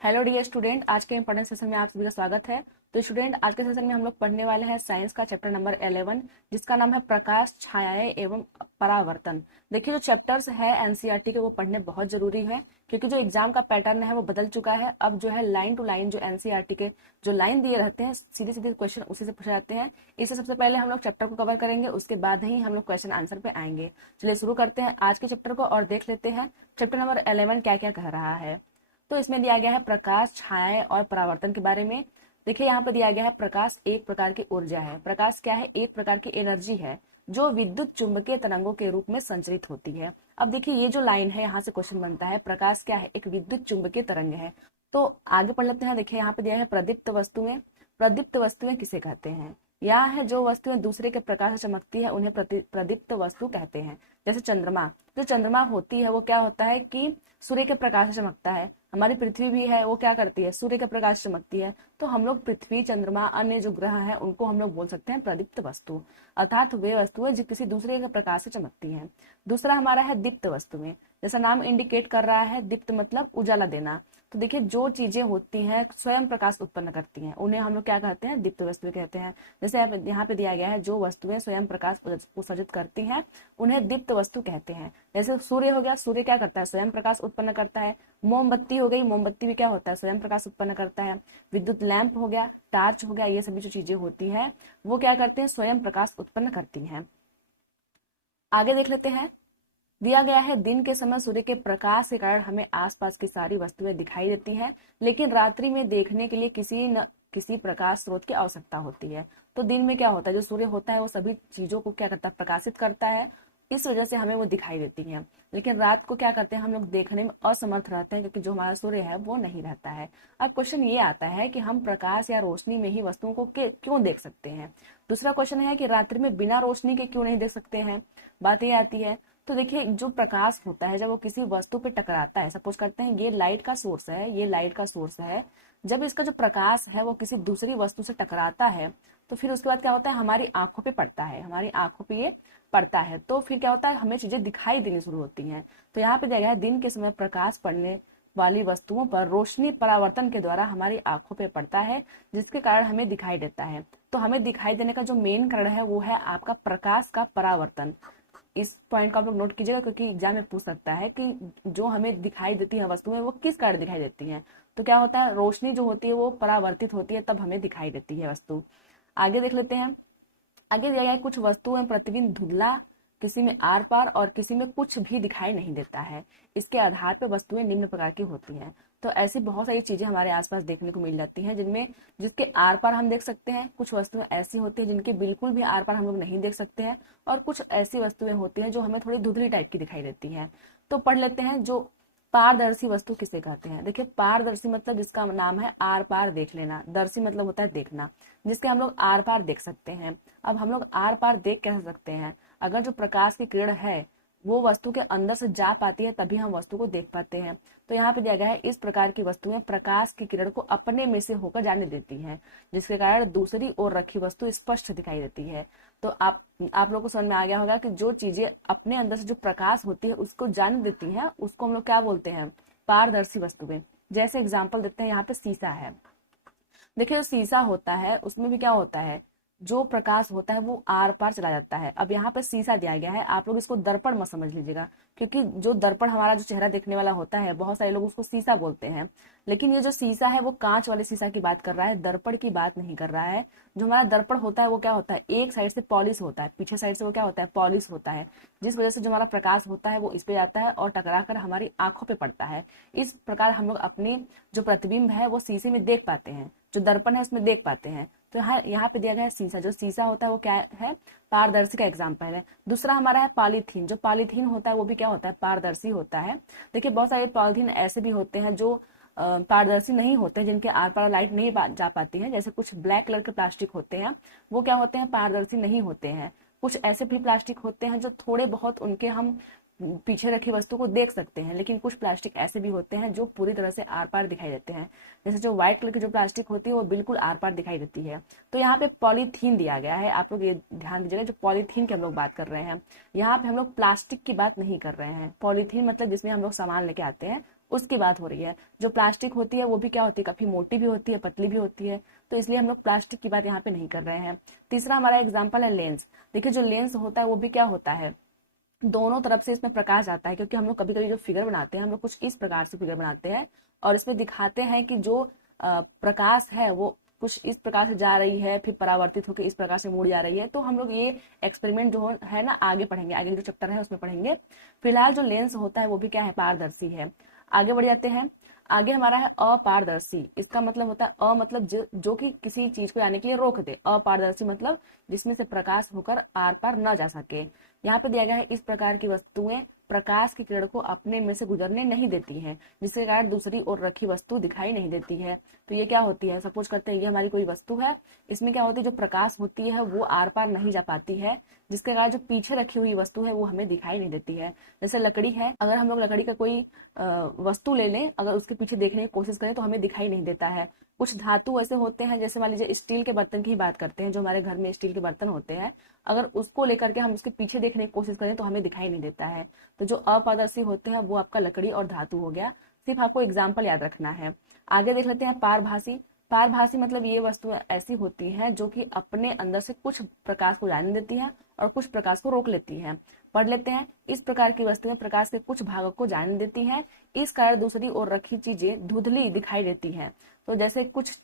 Hello dear student, आज के important session में आप सभी का स्वागत है। तो स्टूडेंट, आज के सेशन में हम लोग पढ़ने वाले हैं साइंस का चैप्टर नंबर 11, जिसका नाम है प्रकाश, छायाएं एवं परावर्तन। देखिए, जो चैप्टर्स है एनसीईआरटी के, वो पढ़ने बहुत जरूरी है, क्योंकि जो एग्जाम का पैटर्न है वो बदल चुका है। अब जो है लाइन टू लाइन जो एनसीईआरटी के जो लाइन दिए रहते हैं, सीधे सीधे क्वेश्चन उसी से पूछे जाते हैं। इससे सबसे पहले हम लोग चैप्टर को कवर करेंगे, उसके बाद ही हम लोग क्वेश्चन आंसर पे आएंगे। चलिए शुरू करते हैं आज के चैप्टर को और देख लेते हैं चैप्टर नंबर 11 क्या क्या कह रहा है। तो इसमें दिया गया है प्रकाश, छायाएं और परावर्तन के बारे में। देखिए, यहाँ पर दिया गया है प्रकाश एक प्रकार की ऊर्जा है। प्रकाश क्या है? एक प्रकार की एनर्जी है जो विद्युत चुंबकीय तरंगों के रूप में संचरित होती है। अब देखिए, ये जो लाइन है, यहाँ से क्वेश्चन बनता है प्रकाश क्या है? एक विद्युत चुंबकीय तरंग है। तो आगे पढ़ लेते हैं। देखिए, यहाँ पे दिया है प्रदीप्त वस्तुएं। प्रदीप्त वस्तुएं किसे कहते हैं? यह है जो वस्तुएं दूसरे के प्रकाश से चमकती है, उन्हें प्रदीप्त वस्तु कहते हैं। जैसे चंद्रमा, जो चंद्रमा होती है वो क्या होता है कि सूर्य के प्रकाश से चमकता है। हमारी पृथ्वी भी है, वो क्या करती है? सूर्य के प्रकाश से चमकती है। तो हम लोग पृथ्वी, चंद्रमा, अन्य जो ग्रह हैं, उनको हम लोग बोल सकते हैं प्रदीप्त वस्तु, अर्थात वे वस्तुएं जो किसी दूसरे के प्रकाश से चमकती हैं। दूसरा हमारा है दीप्त वस्तुएं। जैसा नाम इंडिकेट कर रहा है, दीप्त मतलब उजाला देना। तो देखिए, जो चीजें होती हैं स्वयं प्रकाश उत्पन्न करती हैं, उन्हें हम लोग क्या कहते हैं? दीप्त वस्तुएं कहते हैं। जैसे यहाँ पे दिया गया है, जो वस्तुएं स्वयं प्रकाश उत्सर्जित करती हैं उन्हें दीप्त वस्तु कहते हैं। जैसे सूर्य हो गया, सूर्य क्या करता है? स्वयं प्रकाश उत्पन्न करता है। मोमबत्ती हो गई, मोमबत्ती भी क्या होता है? स्वयं प्रकाश उत्पन्न करता है। विद्युत लैंप हो गया, टार्च हो गया, ये सभी जो चीजें होती हैं वो क्या करते हैं? स्वयं प्रकाश उत्पन्न करती हैं। आगे देख लेते हैं। दिया गया है, दिन के समय सूर्य के प्रकाश के कारण हमें आसपास की सारी वस्तुएं दिखाई देती हैं, लेकिन रात्रि में देखने के लिए किसी प्रकाश स्रोत की आवश्यकता होती है। तो दिन में क्या होता है? जो सूर्य होता है वो सभी चीजों को क्या करता है? प्रकाशित करता है। इस वजह से हमें वो दिखाई देती हैं। लेकिन रात को क्या करते हैं? हम लोग देखने में असमर्थ रहते हैं, क्योंकि जो हमारा सूर्य है वो नहीं रहता है। अब क्वेश्चन ये आता है कि हम प्रकाश या रोशनी में ही वस्तुओं को क्यों देख सकते हैं। दूसरा क्वेश्चन है कि रात्रि में बिना रोशनी के क्यों नहीं देख सकते हैं। बात ये आती है। तो देखिए, जो प्रकाश होता है जब वो किसी वस्तु पे टकराता है, सपोज करते हैं ये लाइट का सोर्स है, ये लाइट का सोर्स है। जब इसका जो प्रकाश है वो किसी दूसरी वस्तु से टकराता है, तो फिर उसके बाद क्या होता है? हमारी आंखों पे पड़ता है, हमारी आंखों पे ये पड़ता है। तो फिर क्या होता है? हमें चीजें दिखाई देनी शुरू होती हैं। तो यहाँ पे दिया गया है, दिन के समय प्रकाश पड़ने वाली वस्तुओं पर रोशनी परावर्तन के द्वारा हमारी आंखों पे पड़ता है, जिसके कारण हमें दिखाई देता है। तो हमें दिखाई देने का जो मेन कारण है वो है आपका प्रकाश का परावर्तन। इस पॉइंट को आप लोग नोट कीजिएगा, क्योंकि एग्जाम में पूछ सकता है कि जो हमें दिखाई देती है वस्तुएं वो किस कारण दिखाई देती हैं। तो क्या होता है? रोशनी जो होती है वो परावर्तित होती है, तब हमें दिखाई देती है वस्तु। आगे देख लेते हैं। आगे दिया गया है, कुछ वस्तुएं प्रतिबिंब धुंधला, किसी में आर पार और किसी में कुछ भी दिखाई नहीं देता है। इसके आधार पर वस्तुएं निम्न प्रकार की होती हैं। तो ऐसी बहुत सारी चीजें हमारे आसपास देखने को मिल जाती हैं, जिसके आर पार हम देख सकते हैं। कुछ वस्तुएं ऐसी होती हैं जिनके बिल्कुल भी आर पार हम लोग नहीं देख सकते हैं, और कुछ ऐसी वस्तुएं होती हैं जो हमें थोड़ी धुंधली टाइप की दिखाई देती हैं। तो पढ़ लेते हैं, जो पारदर्शी वस्तु किसे कहते हैं। देखिए, पारदर्शी मतलब इसका नाम है आर पार देख लेना। दर्शी मतलब होता है देखना, जिसके हम लोग आर पार देख सकते हैं। अब हम लोग आर पार देख कैसे सकते हैं? अगर जो प्रकाश की किरण है वो वस्तु के अंदर से जा पाती है, तभी हम वस्तु को देख पाते हैं। तो यहाँ पे दिया गया है, इस प्रकार की वस्तुएं प्रकाश की किरण को अपने में से होकर जाने देती हैं, जिसके कारण दूसरी ओर रखी वस्तु स्पष्ट दिखाई देती है। तो आप लोगों को समझ में आ गया होगा कि जो चीजें अपने अंदर से जो प्रकाश होती है उसको जाने देती हैं, उसको हम लोग क्या बोलते हैं? पारदर्शी वस्तुएं। जैसे एग्जाम्पल देते हैं, यहाँ पे शीशा है। देखिए, जो शीशा होता है उसमें भी क्या होता है? जो प्रकाश होता है वो आर पार चला जाता है। अब यहाँ पे शीशा दिया गया है, आप लोग इसको दर्पण मत समझ लीजिएगा, क्योंकि जो दर्पण हमारा जो चेहरा देखने वाला होता है, बहुत सारे लोग उसको शीशा बोलते हैं। लेकिन ये जो शीशा है वो कांच वाले शीशा की बात कर रहा है, दर्पण की बात नहीं कर रहा है। जो हमारा दर्पण होता है वो क्या होता है? एक साइड से पॉलिश होता है, पीछे साइड से वो क्या होता है? पॉलिश होता है, जिस वजह से जो हमारा प्रकाश होता है वो इस पे जाता है और टकरा कर हमारी आंखों पे पड़ता है। इस प्रकार हम लोग अपनी जो प्रतिबिंब है वो शीशे में देख पाते हैं, जो दर्पण है उसमें देख पाते हैं। तो यहाँ पे दिया गया है शीशा। जो शीशा होता है वो क्या है? पारदर्शी का एग्जाम्पल है। दूसरा हमारा है पॉलीथीन। जो पॉलीथीन होता है वो भी क्या होता है? पारदर्शी होता है। देखिए, बहुत सारे पॉलीथीन ऐसे भी होते हैं जो पारदर्शी नहीं होते, जिनके आर पार लाइट नहीं जा पाती है। जैसे कुछ ब्लैक कलर के प्लास्टिक होते हैं, वो क्या होते हैं? पारदर्शी नहीं होते हैं। कुछ ऐसे भी प्लास्टिक होते हैं जो थोड़े बहुत उनके हम पीछे रखी वस्तु को देख सकते हैं, लेकिन कुछ प्लास्टिक ऐसे भी होते हैं जो पूरी तरह से आर पार दिखाई देते हैं। जैसे जो व्हाइट कलर की जो प्लास्टिक होती है वो बिल्कुल आर पार दिखाई देती है। तो यहाँ पे पॉलीथीन दिया गया है, आप लोग ये ध्यान दीजिएगा। जो पॉलीथीन की हम लोग बात कर रहे हैं, यहाँ पे हम लोग प्लास्टिक की बात नहीं कर रहे हैं। पॉलीथीन मतलब जिसमें हम लोग सामान लेके आते हैं उसकी बात हो रही है। जो प्लास्टिक होती है वो भी क्या होती है, काफी मोटी भी होती है, पतली भी होती है, तो इसलिए हम लोग प्लास्टिक की बात यहाँ पे नहीं कर रहे हैं। तीसरा हमारा एग्जाम्पल है लेंस। देखिए जो लेंस होता है वो भी क्या होता है, दोनों तरफ से इसमें प्रकाश आता है, क्योंकि हम लोग कभी कभी जो फिगर बनाते हैं हम लोग कुछ इस प्रकार से फिगर बनाते हैं और इसमें दिखाते हैं कि जो प्रकाश है वो कुछ इस प्रकार से जा रही है, फिर परावर्तित होकर इस प्रकार से मुड़ जा रही है। तो हम लोग ये एक्सपेरिमेंट जो है ना आगे पढ़ेंगे, आगे जो चैप्टर है उसमें पढ़ेंगे। फिलहाल जो लेंस होता है वो भी क्या है, पारदर्शी है। आगे बढ़ जाते हैं। आगे हमारा है अपारदर्शी। इसका मतलब होता है मतलब जो कि किसी चीज को जाने के लिए रोक दे। अपारदर्शी मतलब जिसमें से प्रकाश होकर आर पार न जा सके। यहाँ पे दिया गया है इस प्रकार की वस्तुएं प्रकाश की किरण को अपने में से गुजरने नहीं देती हैं, जिसके कारण दूसरी ओर रखी वस्तु दिखाई नहीं देती है। तो ये क्या होती है, सपोज करते हैं ये हमारी कोई वस्तु है, इसमें क्या होती है, जो प्रकाश होती है वो आर पार नहीं जा पाती है, जिसके कारण जो पीछे रखी हुई वस्तु है वो हमें दिखाई नहीं देती है। जैसे लकड़ी है, अगर हम लोग लकड़ी का कोई वस्तु ले लें, अगर उसके पीछे देखने की कोशिश करें तो हमें दिखाई नहीं देता है। कुछ धातु ऐसे होते हैं, जैसे मान लीजिए स्टील के बर्तन की ही बात करते हैं, जो हमारे घर में स्टील के बर्तन होते हैं, अगर उसको लेकर के हम उसके पीछे देखने की कोशिश करें तो हमें दिखाई नहीं देता है। तो जो अपारदर्शी होते हैं वो आपका लकड़ी और धातु हो गया। सिर्फ आपको एग्जाम्पल याद रखना है। आगे देख लेते हैं पारभासी। पारभासी मतलब ये वस्तुएं ऐसी होती हैं जो कि अपने अंदर से कुछ प्रकाश को जाने देती हैं और कुछ प्रकाश को रोक लेती हैं। पढ़ लेते हैं। इस प्रकार की वस्तुएं प्रकाश के कुछ भागों को जाने देती हैं, इस कारण दूसरी ओर रखी चीजें धुंधली दिखाई देती हैं। तो जैसे कुछ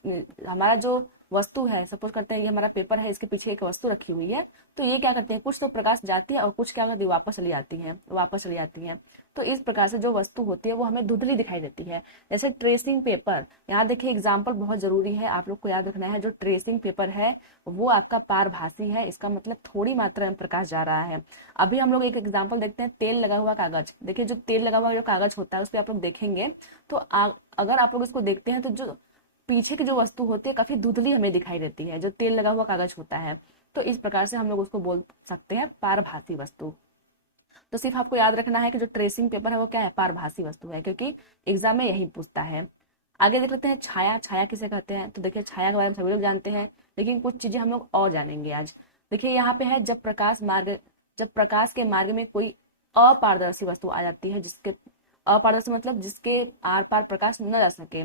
हमारा जो वस्तु है, सपोज करते हैं ये हमारा पेपर है, इसके पीछे एक वस्तु रखी हुई है, तो ये क्या करते हैं, कुछ तो प्रकाश जाती है और कुछ क्या करती है, वापस चली जाती है। तो इस प्रकार से जो वस्तु होती है वो हमें धुंधली दिखाई देती है। जैसे ट्रेसिंग पेपर, यहाँ देखिए एग्जाम्पल बहुत जरूरी है, आप लोग को याद रखना है। जो ट्रेसिंग पेपर है वो आपका पारभासी है, इसका मतलब थोड़ी मात्रा में प्रकाश जा रहा है। अभी हम लोग एक एग्जाम्पल देखते हैं, तेल लगा हुआ कागज। देखिए जो तेल लगा हुआ जो कागज होता है उस पर आप लोग देखेंगे तो अगर आप लोग इसको देखते हैं तो जो पीछे की जो वस्तु होती है काफी धुंधली हमें दिखाई देती है, जो तेल लगा हुआ कागज होता है। तो इस प्रकार से हम लोग उसको बोल सकते हैं पारभासी वस्तु। तो सिर्फ आपको याद रखना है कि जो ट्रेसिंग पेपर है वो क्या है, पारभासी वस्तु है, क्योंकि एग्जाम में यही पूछता है। आगे देख लेते हैं छाया। छाया किसे कहते हैं, तो देखिए छाया के बारे में सभी लोग जानते हैं, लेकिन कुछ चीजें हम लोग और जानेंगे आज। देखिए यहाँ पे है, जब प्रकाश के मार्ग में कोई अपारदर्शी वस्तु आ जाती है, जिसके अपारदर्शी मतलब जिसके आर पार प्रकाश न जा सके,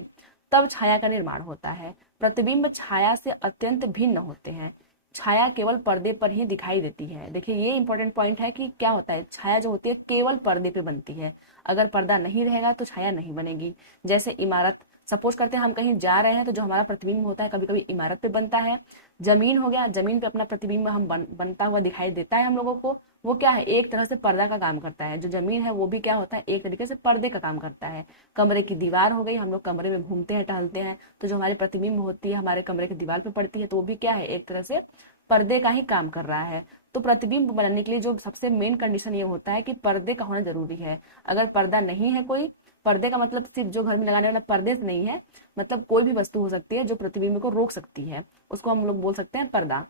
तब छाया का निर्माण होता है। प्रतिबिंब छाया से अत्यंत भिन्न होते हैं। छाया केवल पर्दे पर ही दिखाई देती है। देखिए ये इंपॉर्टेंट पॉइंट है कि क्या होता है, छाया जो होती है केवल पर्दे पे बनती है। अगर पर्दा नहीं रहेगा तो छाया नहीं बनेगी। जैसे इमारत, सपोज करते हैं हम कहीं जा रहे हैं तो जो हमारा प्रतिबिंब होता है कभी कभी इमारत पे बनता है। जमीन हो गया, जमीन पे अपना प्रतिबिंब हम बनता हुआ दिखाई देता है हम लोगों को, वो क्या है, एक तरह से पर्दा का काम करता है। जो जमीन है वो भी क्या होता है, एक तरीके से पर्दे का काम करता है। कमरे की दीवार हो गई, हम लोग कमरे में घूमते हैं टहलते हैं तो जो हमारी प्रतिबिंब होती है हमारे कमरे की दीवार पे पड़ती है, तो वो भी क्या है, एक तरह से पर्दे का ही काम कर रहा है। तो प्रतिबिंब बनाने के लिए जो सबसे मेन कंडीशन ये होता है कि पर्दे का होना जरूरी है। अगर पर्दा नहीं है कोई, पर्दे का मतलब सिर्फ जो घर में लगाने वाला पर्दे से नहीं है, मतलब कोई भी वस्तु हो सकती है जो प्रतिबिंब को रोक सकती है, उसको हम लोग बोल सकते हैं पर्दा।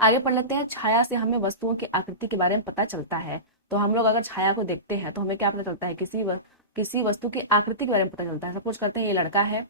आगे पढ़ लेते हैं। छाया से हमें वस्तुओं की आकृति के बारे में पता चलता है। तो हम लोग अगर छाया को देखते हैं तो हमें क्या पता चलता है, किसी वस्तु की आकृति के बारे में पता चलता है। सपोज करते हैं ये लड़का है,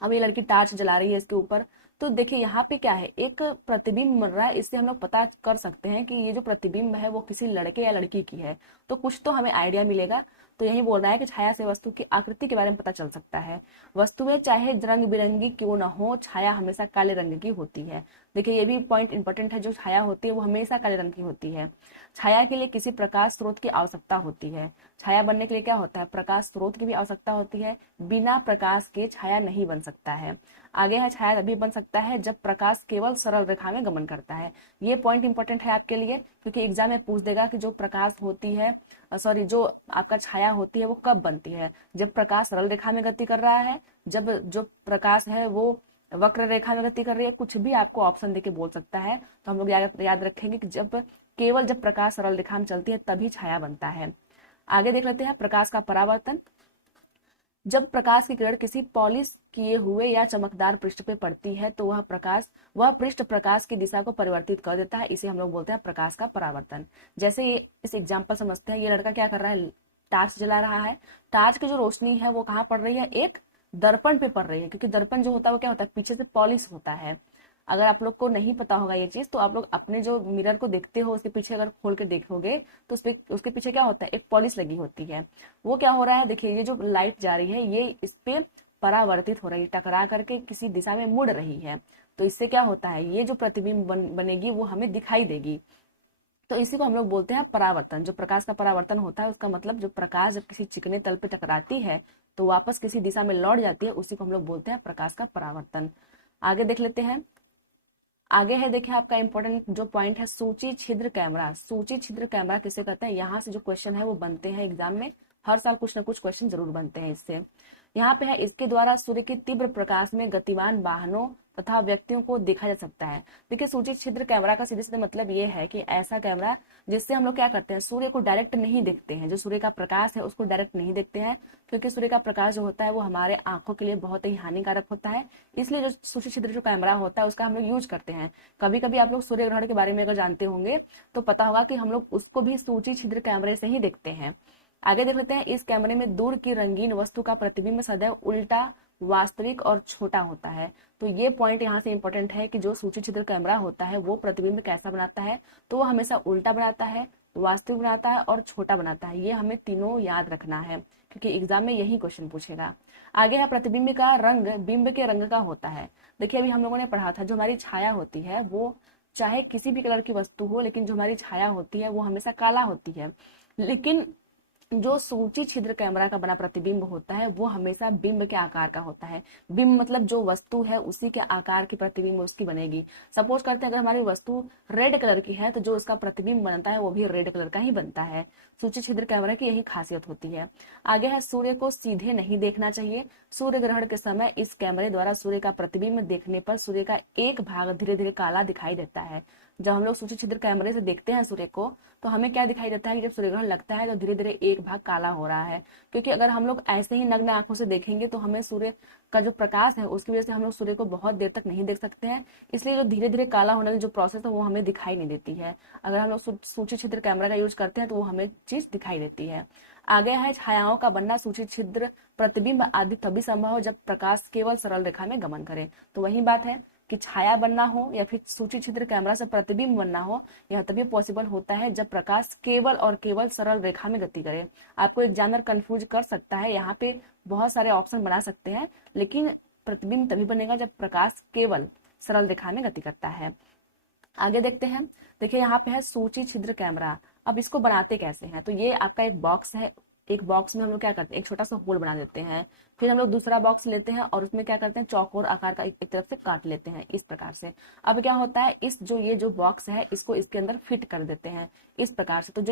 अब ये लड़की टार्च जला रही है इसके ऊपर, तो देखिए यहाँ पे क्या है, एक प्रतिबिंब बन रहा है। इससे हम लोग पता कर सकते हैं कि ये जो प्रतिबिंब है वो किसी लड़के या लड़की की है, तो कुछ तो हमें आइडिया मिलेगा। तो यही बोल रहा है कि छाया से वस्तु की आकृति के बारे में पता चल सकता है। वस्तुएं चाहे रंग बिरंगी क्यों न हो, छाया हमेशा काले रंग की होती है। देखिए ये भी पॉइंट इंपॉर्टेंट है, जो छाया होती है वो हमेशा काले रंग की होती है। छाया के लिए किसी प्रकाश स्रोत की आवश्यकता होती है। छाया बनने के लिए क्या होता है, प्रकाश स्रोत की भी आवश्यकता होती है। बिना प्रकाश के छाया नहीं बन सकता है। आगे है, छाया तभी बन सकता है जब प्रकाश केवल सरल रेखा में गमन करता है। ये पॉइंट इंपॉर्टेंट है आपके लिए, क्योंकि एग्जाम में पूछ देगा कि जो प्रकाश होती है, जो आपका छाया होती है वो कब बनती है, जब प्रकाश सरल रेखा में गति कर रहा है, जब जो प्रकाश है वो वक्र रेखा में गति कर रही है, कुछ भी आपको ऑप्शन देके बोल सकता है। तो हम लोग याद रखेंगे कि जब प्रकाश सरल रेखा में चलती है तभी छाया बनता है। आगे देख लेते हैं प्रकाश का परावर्तन। जब प्रकाश की किरण किसी पॉलिश किए हुए या चमकदार पृष्ठ पे पड़ती है तो वह पृष्ठ प्रकाश की दिशा को परिवर्तित कर देता है। इसे हम लोग बोलते हैं प्रकाश का परावर्तन। जैसे ये इस एग्जाम्पल समझते हैं, ये लड़का क्या कर रहा है, टार्च जला रहा है। टार्च की जो रोशनी है वो कहाँ पड़ रही है, एक दर्पण पे पड़ रही है, क्योंकि दर्पण जो होता है वो क्या होता है, पीछे से पॉलिश होता है। अगर आप लोग को नहीं पता होगा ये चीज, तो आप लोग अपने जो मिरर को देखते हो उसके पीछे अगर खोल के देखोगे तो उसके पीछे क्या होता है, एक पॉलिश लगी होती है। वो क्या हो रहा है, देखिए ये जो लाइट जा रही है ये इस पे परावर्तित हो रही है, टकरा करके किसी दिशा में मुड़ रही है। तो इससे क्या होता है, ये जो प्रतिबिंब बनेगी वो हमें दिखाई देगी। तो इसी को हम लोग बोलते हैं परावर्तन। जो प्रकाश का परावर्तन होता है उसका मतलब जो प्रकाश जब किसी चिकने तल पे टकराती है तो वापस किसी दिशा में लौट जाती है, उसी को हम लोग बोलते हैं प्रकाश का परावर्तन। आगे देख लेते हैं। आगे है, देखिए आपका इंपॉर्टेंट जो पॉइंट है, सूची छिद्र कैमरा। सूची छिद्र कैमरा किसे कहते हैं, यहाँ से जो क्वेश्चन है वो बनते हैं एग्जाम में, हर साल कुछ ना कुछ क्वेश्चन जरूर बनते हैं इससे। यहाँ पे है, इसके द्वारा सूर्य के तीव्र प्रकाश में गतिमान वाहनों तथा व्यक्तियों को देखा जा सकता है। देखिए सूची छिद्र कैमरा का सीधे सीधे मतलब ये है कि ऐसा कैमरा जिससे हम लोग क्या करते हैं, सूर्य को डायरेक्ट नहीं देखते हैं, जो सूर्य का प्रकाश है उसको डायरेक्ट नहीं देखते हैं, क्योंकि सूर्य का प्रकाश जो होता है वो हमारे आंखों के लिए बहुत ही हानिकारक होता है। इसलिए जो सूची छिद्र जो कैमरा होता है उसका हम लोग यूज करते हैं। कभी कभी आप लोग सूर्य ग्रहण के बारे में अगर जानते होंगे तो पता होगा कि हम लोग उसको भी सूची छिद्र कैमरे से ही देखते हैं। आगे देख लेते हैं, इस कैमरे में दूर की रंगीन वस्तु का प्रतिबिंब सदैव उल्टा, वास्तविक और छोटा होता है। तो ये पॉइंट यहाँ से इंपॉर्टेंट है कि जो सूची छिद्र कैमरा होता है वो प्रतिबिंब कैसा बनाता है, तो वो हमेशा उल्टा बनाता है, वास्तविक बनाता है और छोटा बनाता है। ये हमें तीनों याद रखना है क्योंकि एग्जाम में यही क्वेश्चन पूछेगा। आगे है, प्रतिबिंब का रंग बिंब के रंग का होता है। देखिए अभी हम लोगों ने पढ़ा था, जो हमारी छाया होती है वो चाहे किसी भी कलर की वस्तु हो, लेकिन जो हमारी छाया होती है वो हमेशा काला होती है। लेकिन जो सूची छिद्र कैमरा का बना प्रतिबिंब होता है वो हमेशा बिंब के आकार का होता है। बिंब मतलब जो वस्तु है उसी के आकार की प्रतिबिंब उसकी बनेगी। सपोज करते हैं अगर हमारी वस्तु रेड कलर की है तो जो उसका प्रतिबिंब बनता है वो भी रेड कलर का ही बनता है। सूची छिद्र कैमरा की यही खासियत होती है। आगे है, सूर्य को सीधे नहीं देखना चाहिए। सूर्य ग्रहण के समय इस कैमरे द्वारा सूर्य का प्रतिबिंब देखने पर सूर्य का एक भाग धीरे धीरे काला दिखाई देता है। जब हम लोग सूची छिद्र कैमरे से देखते हैं सूर्य को तो हमें क्या दिखाई देता है कि जब सूर्य ग्रहण लगता है तो धीरे धीरे एक भाग काला हो रहा है। क्योंकि अगर हम लोग ऐसे ही नग्न आंखों से देखेंगे तो हमें सूर्य का जो प्रकाश है उसकी वजह से हम लोग सूर्य को बहुत देर तक नहीं देख सकते हैं। इसलिए जो धीरे धीरे काला होने की जो प्रोसेस है वो हमें दिखाई नहीं देती है। अगर हम लोग सूची छिद्र कैमरा का यूज करते हैं तो वो हमें चीज दिखाई देती है। आगे है, छायाओं का बनना सूची छिद्र प्रतिबिंब आदि तभी संभव हो जब प्रकाश केवल सरल रेखा में गमन करे। तो वही बात है कि छाया बनना हो या फिर सूची छिद्र कैमरा से प्रतिबिंब बनना हो, यह तभी पॉसिबल होता है जब प्रकाश केवल और केवल सरल रेखा में गति करे। आपको एग्जामिनर कंफ्यूज कर सकता है, यहाँ पे बहुत सारे ऑप्शन बना सकते हैं, लेकिन प्रतिबिंब तभी बनेगा जब प्रकाश केवल सरल रेखा में गति करता है। आगे देखते हैं, देखिए यहाँ पे है सूची छिद्र कैमरा। अब इसको बनाते कैसे हैं, तो ये आपका एक बॉक्स है। एक बॉक्स में हम लोग क्या करते हैं, एक छोटा सा होल बना देते हैं, फिर हम लोग दूसरा बॉक्स लेते हैं और उसमें क्या करते हैं, चौकोर आकार का एक तरफ से काट लेते हैं इस प्रकार से। अब क्या होता है, इस ये जो बॉक्स है इसको इसके अंदर फिट कर देते हैं इस प्रकार से। तो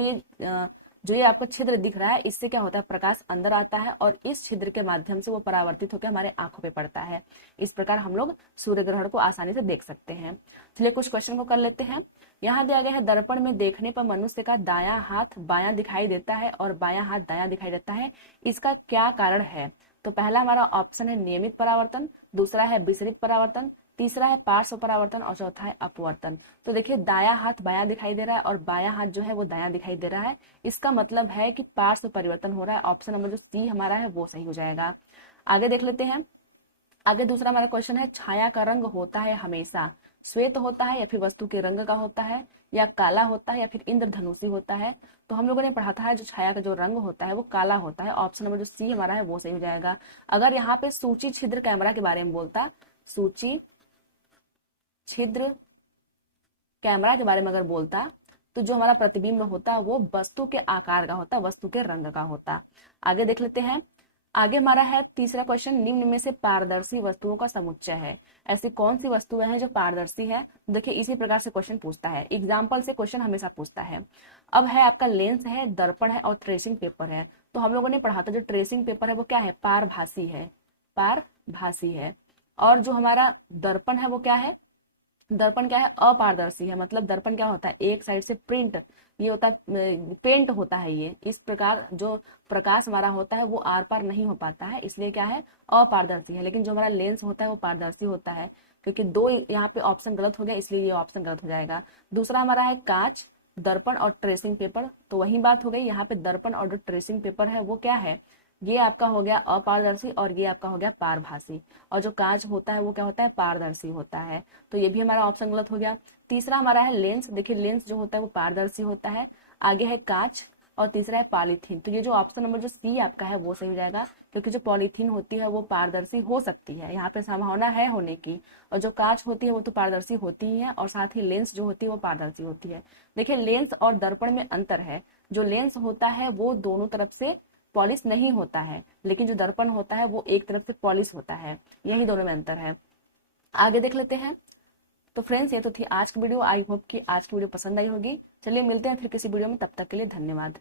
जो ये आपको छिद्र दिख रहा है इससे क्या होता है, प्रकाश अंदर आता है और इस छिद्र के माध्यम से वो परावर्तित होकर हमारे आंखों पे पड़ता है। इस प्रकार हम लोग सूर्य ग्रहण को आसानी से देख सकते हैं। चलिए कुछ क्वेश्चन को कर लेते हैं। यहाँ दिया गया है, दर्पण में देखने पर मनुष्य का दायां हाथ बायां दिखाई देता है और बायां हाथ दायां दिखाई देता है, इसका क्या कारण है। तो पहला हमारा ऑप्शन है नियमित परावर्तन, दूसरा है विसरित परावर्तन, तीसरा है पार्श्व परावर्तन और चौथा है अपवर्तन। तो देखिए दायां हाथ बायां दिखाई दे रहा है और बायां हाथ जो है वो दायां दिखाई दे रहा है, इसका मतलब है कि पार्श्व परिवर्तन हो रहा है। ऑप्शन नंबर जो सी हमारा है वो सही हो जाएगा। आगे देख लेते हैं। आगे दूसरा हमारा क्वेश्चन है, छाया का रंग होता है हमेशा श्वेत होता है या फिर वस्तु के रंग का होता है, या काला होता है या फिर इंद्रधनुषी होता है। तो हम लोगों ने पढ़ा था जो छाया का जो रंग होता है वो काला होता है। ऑप्शन नंबर जो सी हमारा है वो सही हो जाएगा। अगर यहाँ पे सूची छिद्र कैमरा के बारे में बोलता, सूची छिद्र कैमरा के बारे में अगर बोलता तो जो हमारा प्रतिबिंब होता वो वस्तु के आकार का होता, वस्तु के रंग का होता। आगे देख लेते हैं। आगे हमारा है तीसरा क्वेश्चन, निम्न में से पारदर्शी वस्तुओं का समुच्चय है। ऐसी कौन सी वस्तुएं हैं जो पारदर्शी है। देखिए इसी प्रकार से क्वेश्चन पूछता है, एग्जाम्पल से क्वेश्चन हमेशा पूछता है। अब है आपका लेंस है, दर्पण है और ट्रेसिंग पेपर है। तो हम लोगों ने पढ़ा था जो ट्रेसिंग पेपर है वो क्या है, पारभासी है, पारभासी है। और जो हमारा दर्पण है वो क्या है, दर्पण क्या है, अपारदर्शी है। मतलब दर्पण क्या होता है, एक साइड से प्रिंट ये होता है, पेंट होता है ये। इस प्रकार जो प्रकाश हमारा होता है वो आर पार नहीं हो पाता है, इसलिए क्या है, अपारदर्शी है। लेकिन जो हमारा लेंस होता है वो पारदर्शी होता है। क्योंकि दो यहाँ पे ऑप्शन गलत हो गया इसलिए ये ऑप्शन गलत हो जाएगा। दूसरा हमारा है कांच, दर्पण और ट्रेसिंग पेपर। तो वही बात हो गई, यहाँ पे दर्पण और जो ट्रेसिंग पेपर है वो क्या है, ये आपका हो गया अपारदर्शी और ये आपका हो गया पारभासी। और जो कांच होता है वो क्या होता है, पारदर्शी होता है। तो ये भी हमारा ऑप्शन गलत हो गया। तीसरा हमारा है लेंस। देखिए लेंस जो होता है वो पारदर्शी होता है। आगे है कांच और तीसरा है पॉलीथीन। तो ये जो ऑप्शन नंबर जो सी आपका है वो सही हो जाएगा, क्योंकि जो पॉलीथीन होती है वो पारदर्शी हो सकती है, यहाँ पे संभावना है होने की। और जो कांच होती है वो तो पारदर्शी होती ही है, और साथ ही लेंस जो होती है वो पारदर्शी होती है। देखिए लेंस और दर्पण में अंतर है। जो लेंस होता है वो दोनों तरफ से पॉलिश नहीं होता है, लेकिन जो दर्पण होता है वो एक तरफ से पॉलिश होता है। यही दोनों में अंतर है। आगे देख लेते हैं। तो फ्रेंड्स ये तो थी आज की वीडियो। आई होप कि आज की वीडियो पसंद आई होगी। चलिए मिलते हैं फिर किसी वीडियो में, तब तक के लिए धन्यवाद।